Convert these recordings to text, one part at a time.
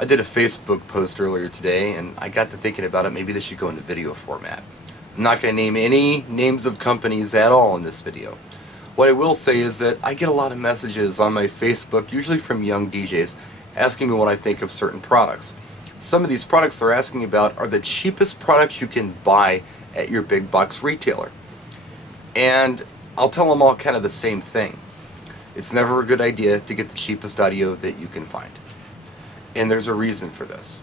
I did a Facebook post earlier today and I got to thinking about it. Maybe this should go into video format. I'm not going to name any names of companies at all in this video. What I will say is that I get a lot of messages on my Facebook, usually from young DJs, asking me what I think of certain products. Some of these products they're asking about are the cheapest products you can buy at your big box retailer. And I'll tell them all kind of the same thing. It's never a good idea to get the cheapest audio that you can find. And there's a reason for this.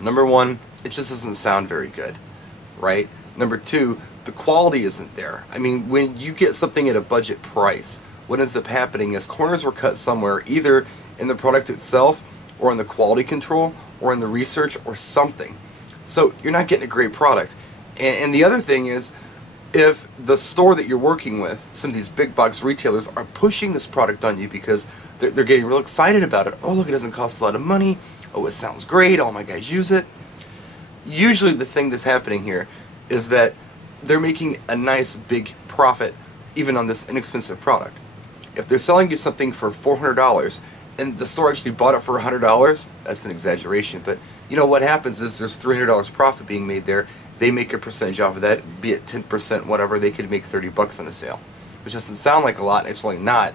Number one, it just doesn't sound very good, right? Number two, the quality isn't there. I mean, when you get something at a budget price, what ends up happening is corners were cut somewhere, either in the product itself, or in the quality control, or in the research, or something. So you're not getting a great product. And the other thing is, if the store that you're working with, some of these big box retailers, are pushing this product on you because they're getting real excited about it. Oh, look, it doesn't cost a lot of money. Oh, it sounds great. All my guys use it. Usually the thing that's happening here is that they're making a nice big profit even on this inexpensive product. If they're selling you something for $400 and the store actually bought it for $100, that's an exaggeration, but you know what happens is there's $300 profit being made there. They make a percentage off of that, be it 10%, whatever. They could make 30 bucks on a sale, which doesn't sound like a lot. It's really not,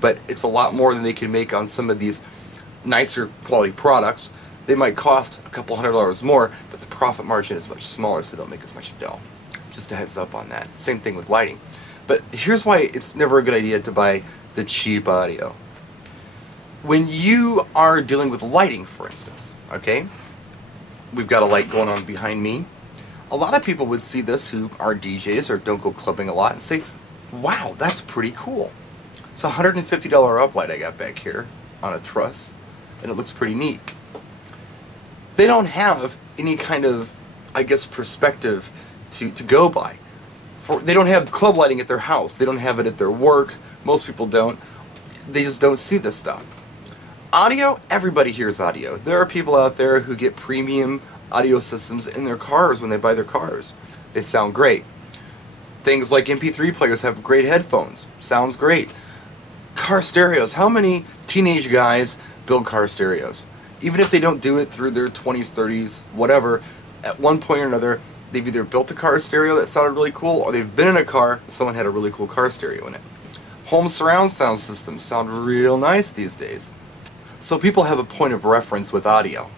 but it's a lot more than they can make on some of these nicer quality products. They might cost a couple $100 more, but the profit margin is much smaller, so they don't make as much dough. Just a heads up on that. Same thing with lighting. But here's why it's never a good idea to buy the cheap audio. When you are dealing with lighting, for instance, okay, we've got a light going on behind me. A lot of people would see this who are DJs or don't go clubbing a lot and say, wow, that's pretty cool. It's a $150 uplight I got back here on a truss, and it looks pretty neat. They don't have any kind of, I guess, perspective to go by. They don't have club lighting at their house. They don't have it at their work. Most people don't. They just don't see this stuff. Audio, everybody hears audio. There are people out there who get premium audio systems in their cars when they buy their cars. They sound great. Things like MP3 players have great headphones. Sounds great. Car stereos. How many teenage guys build car stereos? Even if they don't do it through their 20s, 30s, whatever, at one point or another, they've either built a car stereo that sounded really cool, or they've been in a car and someone had a really cool car stereo in it. Home surround sound systems sound real nice these days. So people have a point of reference with audio.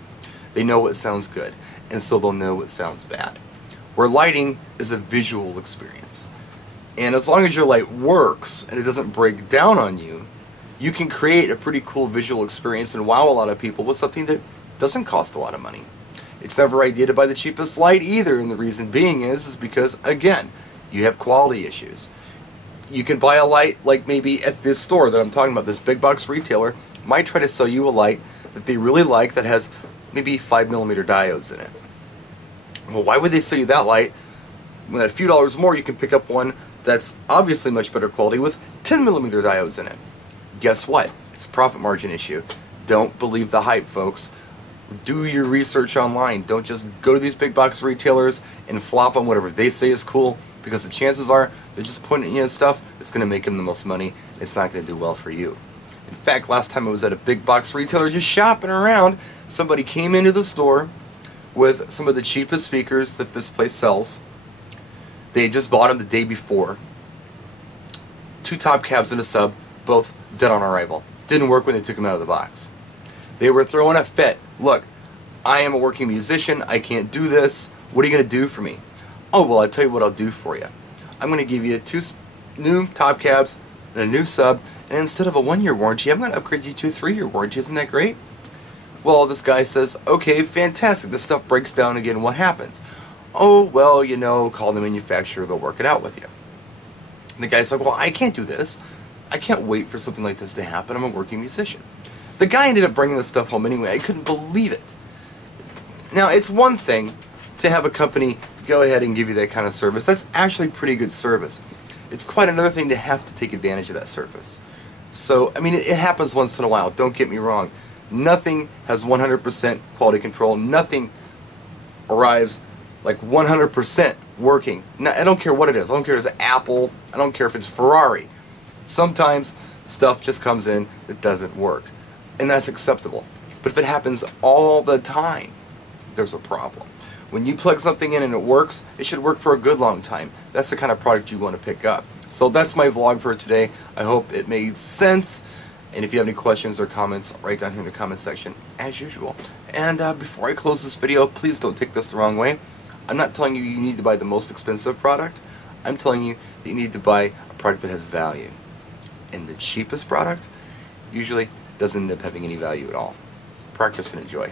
They know what sounds good, and so they'll know what sounds bad. Where lighting is a visual experience. And as long as your light works and it doesn't break down on you, you can create a pretty cool visual experience and wow a lot of people with something that doesn't cost a lot of money. It's never ideal to buy the cheapest light either, and the reason being is because, again, you have quality issues. You can buy a light like maybe at this store that I'm talking about, this big box retailer might try to sell you a light that they really like that has maybe 5mm diodes in it. Well, why would they sell you that light when at a few dollars more you can pick up one that's obviously much better quality with 10mm diodes in it? Guess what? It's a profit margin issue. Don't believe the hype, folks. Do your research online. Don't just go to these big box retailers and flop on whatever they say is cool, because the chances are they're just putting you in stuff that's going to make them the most money. It's not going to do well for you. In fact, last time I was at a big box retailer just shopping around, somebody came into the store with some of the cheapest speakers that this place sells. They had just bought them the day before. 2 top cabs and a sub, both dead on arrival. Didn't work when they took them out of the box. They were throwing a fit. Look, I am a working musician. I can't do this. What are you going to do for me? Oh, well, I'll tell you what I'll do for you. I'm going to give you 2 new top cabs and a new sub, and instead of a 1-year warranty, I'm going to upgrade you to a 3-year warranty. Isn't that great? Well, this guy says, okay, fantastic. This stuff breaks down again. What happens? Oh, well, you know, call the manufacturer. They'll work it out with you. And the guy's like, well, I can't do this. I can't wait for something like this to happen. I'm a working musician. The guy ended up bringing this stuff home anyway. I couldn't believe it. Now, it's one thing to have a company go ahead and give you that kind of service. That's actually pretty good service. It's quite another thing to have to take advantage of that service. So, I mean, it happens once in a while. Don't get me wrong. Nothing has 100% quality control. Nothing arrives like 100% working. Now, I don't care what it is. I don't care if it's Apple. I don't care if it's Ferrari. Sometimes stuff just comes in that doesn't work. And that's acceptable. But if it happens all the time, there's a problem. When you plug something in and it works, it should work for a good long time. That's the kind of product you want to pick up. So that's my vlog for today. I hope it made sense. And if you have any questions or comments, write down here in the comment section as usual. And before I close this video, please don't take this the wrong way. I'm not telling you need to buy the most expensive product. I'm telling you that you need to buy a product that has value. And the cheapest product usually doesn't end up having any value at all. Practice and enjoy.